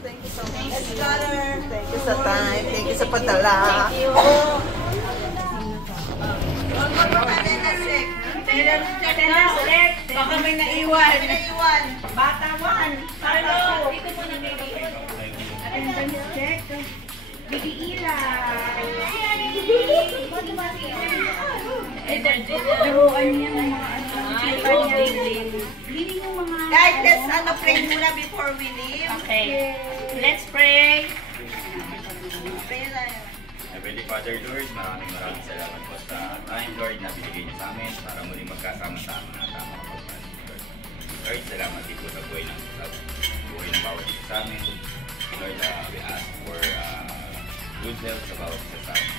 Thank you so much. Thank you sa time. Thank you sa padala. Thank you. Baka may naiwan. Bata 1. Hello. Dito po nag-iwan. Attendance check. Baby Ila. Laruan niya ng mga Guys, let's pray muna before we leave. Okay. Let's pray. Pray tayo. Heavenly Father, Lord, maraming salamat po sa time, Lord, na binigay niyo sa amin para muling magkasama-sama na tama kapag Lord. Lord, salamat din po sa buhay ng bawat isa sa amin. Lord, we ask for good health sa bawat isa sa amin.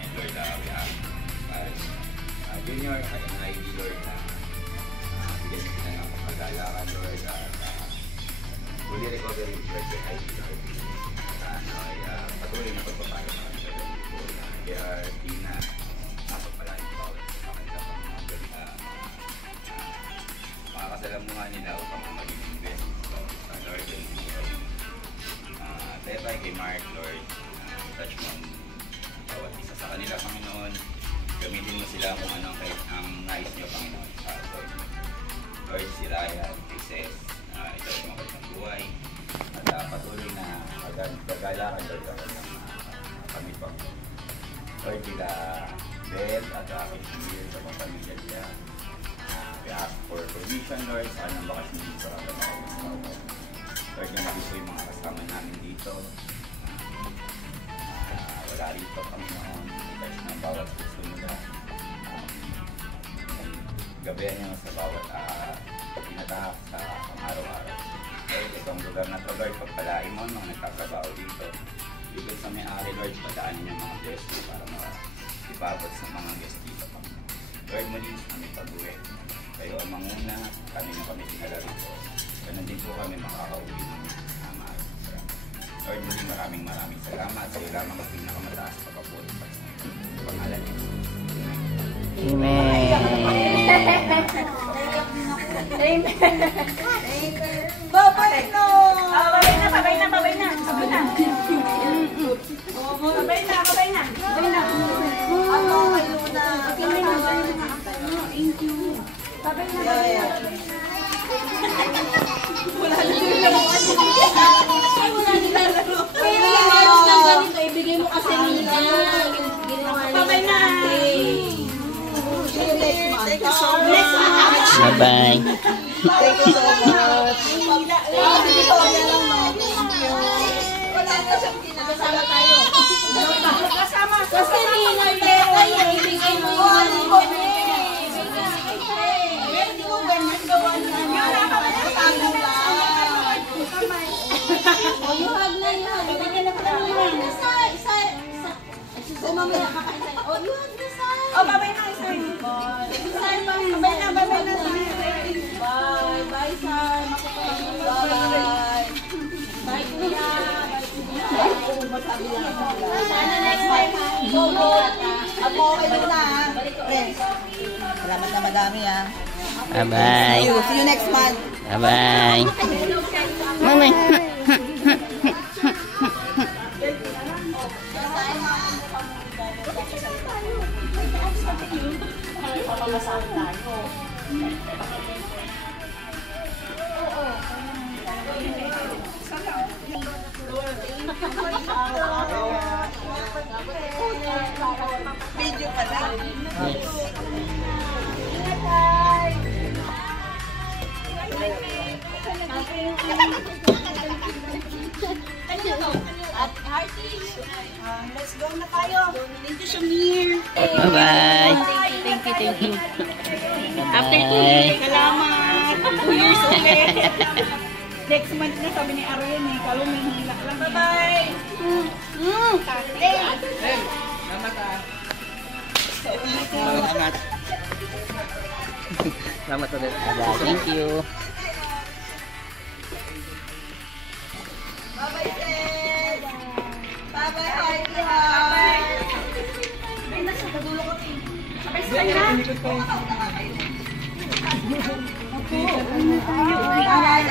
And Lord, we ask Junior at ang ID, Lord, na bigyan niyo sila ng pagkagalakan, Lord, at fully recovery, Lord, your ID, Lord. Patuloy na pagpapalo sa kanila, Lord, na they are di na napagpalain sa bawat sa kanila pang makakasalamuhan nila upang maging best sa Lord. Tayo tayo kay Mark, Lord, touch mo bawat isa sa kanila, Panginoon. Gamitin mo sila kung ano ang nais niyo, Panginoon, sa Lord. Lord, si Ryan, Princess, ito ang mga ng buhay. At patuloy na gagalakan, Lord, ako ng kami, Panginoon. Lord, sila Beth at Kishmir sa mga pamilya niya. We ask for permission, Lord, sa kanyang bakasyon dito sa mga Lord, yung nabis po yung mga kasama namin dito. Wala rito, Panginoon. Lord, ng bawat gusto nila. Gabayan niyo sa bawat pinatahak sa pang-araw-araw. Lord, itong lugar na ito, Lord, pagpalain mo mga nagtatrabaho dito. Dito sa may-ari, Lord, padaanin niyo mga guest mo para makipabot sa mga guest dito, Panginoon. Lord, muli kami pag-uwi. Kayo ang manguna, kami na kami sinala rito. Ganun din po kami makakauwi ng ama. Lord, muli maraming salamat. Sa iyo lamang ang pinakamataas pagkapulit sa pangalan niyo. Amen. Amen. Babay no! Babay na. Babay na. Babay na. Ano kay Luna? Thank you. Babay na. Wala na nilalaro. Ibigay mo kasi nila. Babay na. Thank you so much. Bye-bye. Thank you so much. Wala na siyang Kasama tayo. Kasama. Kasi nilay tayo. Ibigay mo yun. Hindi mo ganyan gawa na. O yung hag na yun. Bigyan na pala naman. Isa. O mamaya kakain tayo. O yun. O babay na. Isa. Babay na. Bye. Bye, Sar. Bye. Bye, Kuya. Sana next time. Ako kay Luna. Friends. Salamat na madami ha. Bye-bye. See you next month. Bye-bye. Mama. Video ka lang. At Hearty, let's go na tayo. Thank you, Shamir. Bye-bye. Thank you. After 2 years, salamat. 2 years ulit. Next month na sabi ni Ariel, kalo may hila lang. Bye-bye. Salamat. Salamat ulit. Bye-bye. Thank you. Bye-bye, Ted. Bye-bye, Heidi. Bye-bye. Ay, nasa kadulo ko. Sabay sila na. Bye-bye.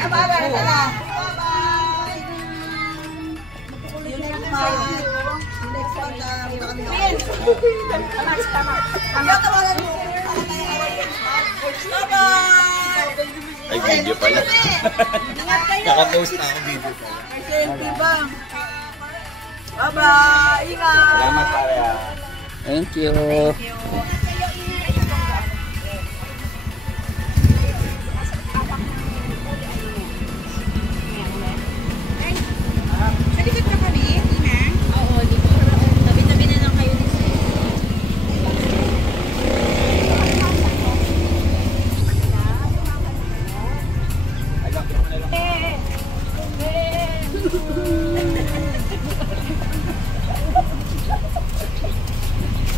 Bye-bye. sa'yo. Next month na punta kami ng Pin! Tama. Kaya tawagan mo. Bye-bye! Ay, video pala. Ingat kayo! Naka-post na ako video pala. May selfie ba? Bye-bye! Ingat! Salamat, Arya. Thank you. Sa likod na kami, Ina? Oo, dito. Tabi-tabi na lang kayo dito.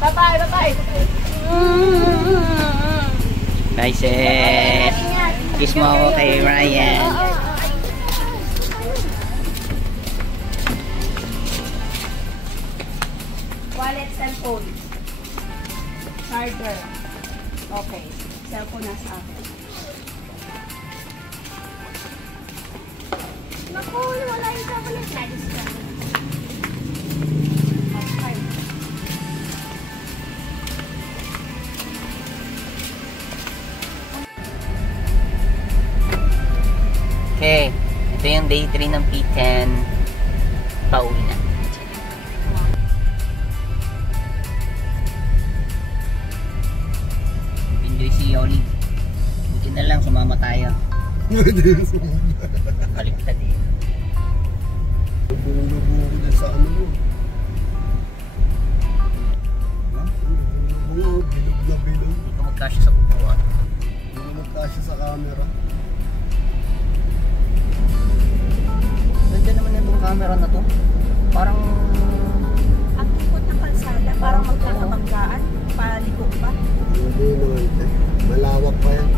Bye-bye! Bye, sis. Kiss mo ako kay Ryan. Wallet, cellphone. Charger. Okay. Cellphone nasa akin. Naku, wala yung chocolate. Nice ka. Okay. Okay. Ito yung day 3 ng P10. Pauwi na. Enjoy si Oli. Buti na lang, sumama tayo. Kaligtad eh. Bumunubo ko dyan sa ano mo. Bilog na bilog. Hindi ko magkasya sa kukuha. Hindi mo magkasya sa camera. Ganda naman itong camera na to. Parang Ang ikot ng kalsada, parang magkakamangkaan. Palikok ba? Hindi naman ito. Malawak pa yan.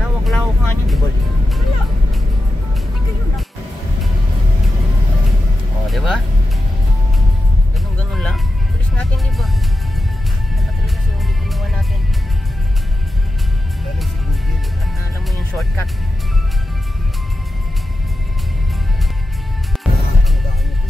lawak-lawak nga niya. Diba? Wala. Hindi kayo na. Oh, di ba? Ganun-ganun lang. Bilis natin, di ba? Nakatulog na si Oli, kinuha natin. Galing si Google. At alam mo yung shortcut. Ang dami ito.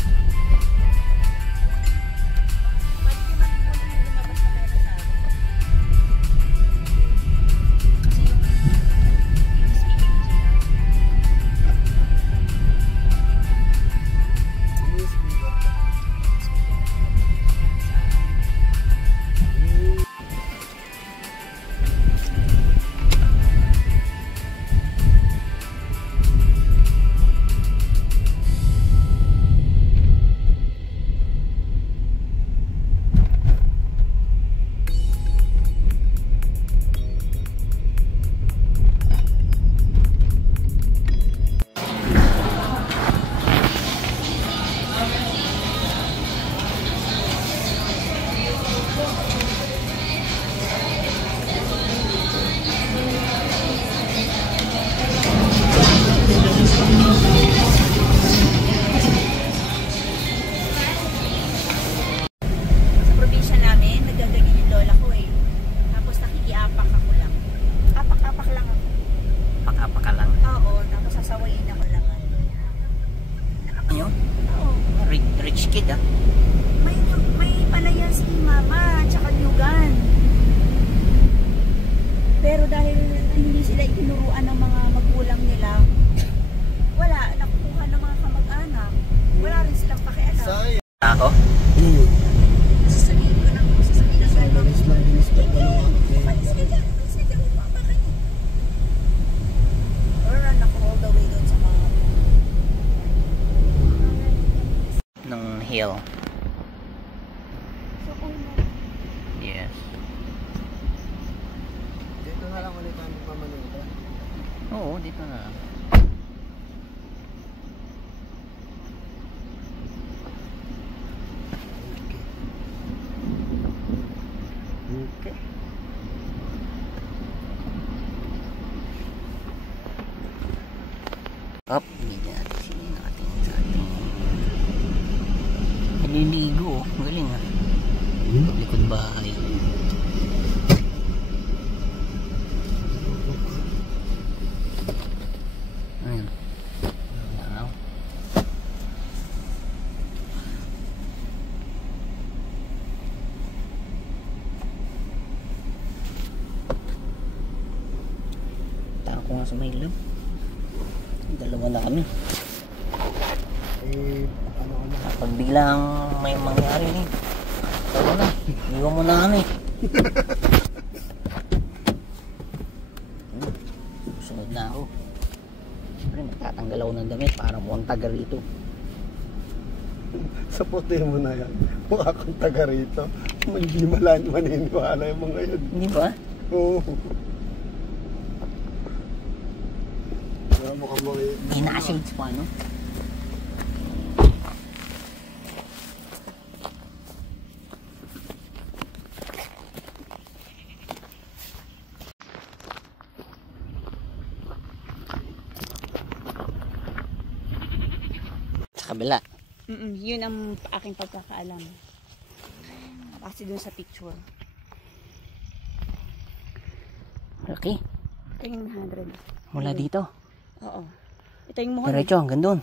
Sa probinsya namin, nagaganyan yung lola ko eh. Tapos nakikiapak ako lang. Apak-apak lang ako. Paka-paka lang. Oo, tapos sasawayin ako lang. Ano? Oo. Rich kid ah. May palayan si mama, tsaka nyugan. Pero dahil hindi sila itinuruan ng mga magulang nila, wala, nakukuha ng mga kamag-anak. Wala rin silang pakialam. Sayang. Ako? Sasabihin ko lang, sasabihin Sa lang. galis lang dinis pa dalawa. Umalis ka dyan, bumaba ka niya. Or run ako all the way doon sa mga Ng hill. so, Yes. Dito na lang ulit kami pamanila. Oo, dito na lang. Okay. Up, hindi natin sinin natin sa ating naliligo. Ang galing ah. Likod bahay. Ayun. Ano? si my love. Dalawa na kami. Eh, ano ka na? Kapag biglang may mangyari eh. Tara na, iwan mo na kami. Sunod na ako. Siyempre magtatanggal ako ng damit para mukhang taga rito. Sa puti mo na yan. Mukha kang taga rito. Hindi maniniwala yung mga yun. Hindi ba? Oo. Kaya mukhang mga yun. May naka-shades pa, no? Sa kabila. Yun ang aking pagkakaalam. Kasi dun sa picture. Okay. Ito yung 100. Mula dito. Oo. Ito yung mohon. Diretso hanggang doon.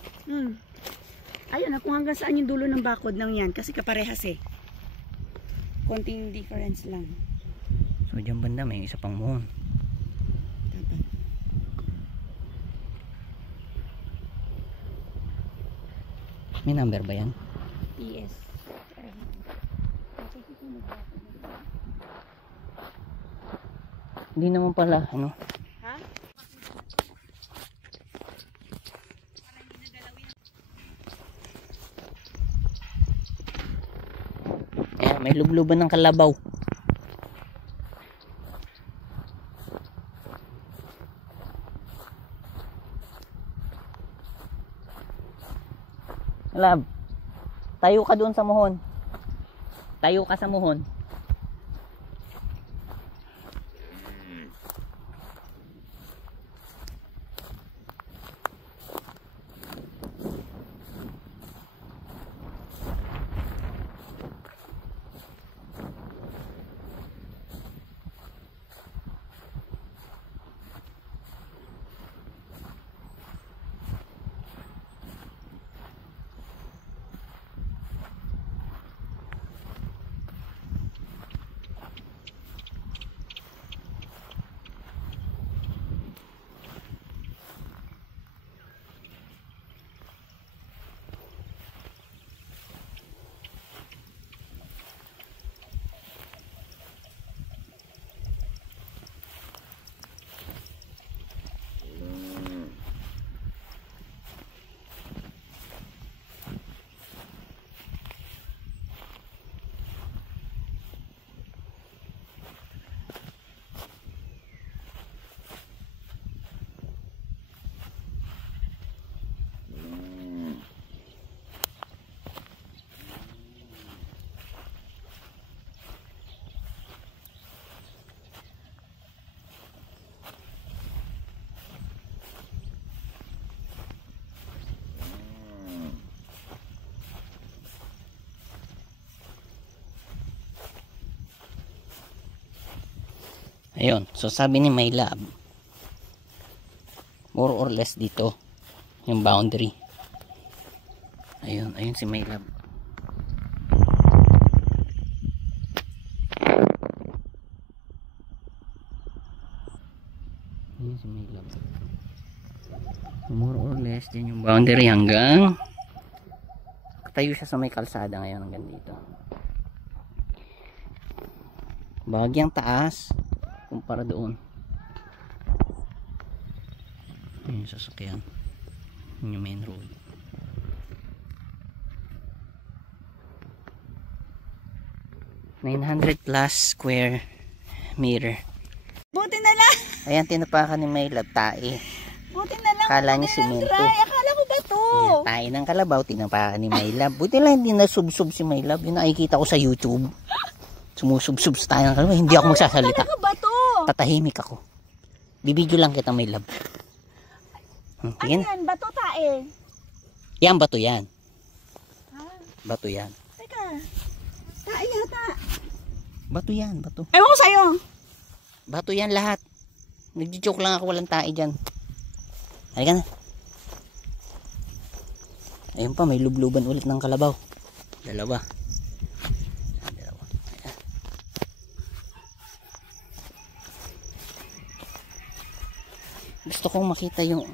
Ayun, kung hanggang saan yung dulo ng bakod ng yan. Kasi kaparehas eh. Konting difference lang. So dyan banda may isa pang muhon. Dapat. May number ba yan? Yes. Hindi naman pala, ano? Ha? Eh, may lubluban ng kalabaw. Lab, tayo ka doon sa muhon. Tayo ka sa muhon. Ayun, so sabi ni my lab, more or less dito yung boundary. Ayun, ayun si my lab. Ayun si my lab. More or less din yung boundary hanggang tayo siya sa may kalsada ngayon hanggang dito. Bahagyang taas kumpara doon. Yung sasakyan, yung main road. +900 square meter. Buti na lang. Ayan, tinapakan ni may lab tae. Buti na lang. Akala niya simento. Akala ko ba to? Ayan, tae ng kalabaw, tinapakan ni may lab. Buti lang hindi nasubsob si may lab. Yung nakikita ko sa YouTube. Sumusubsob sa tayo ng kalabaw. Hindi ako magsasalita. Talaga ba to? Tatahimik ako. Bibidyo lang kita may lab. Ano Tingin. yan? Bato tae? Yan, bato yan. Ha? Bato yan. Teka. Tae yata. Bato yan, bato. Ewan ko sa'yo. Bato yan lahat. Nagjo-joke lang ako, walang tae dyan. Halika na. Ayun pa, may lubluban ulit ng kalabaw. Dalawa. Dalawa. Ayan. Gusto kong makita yung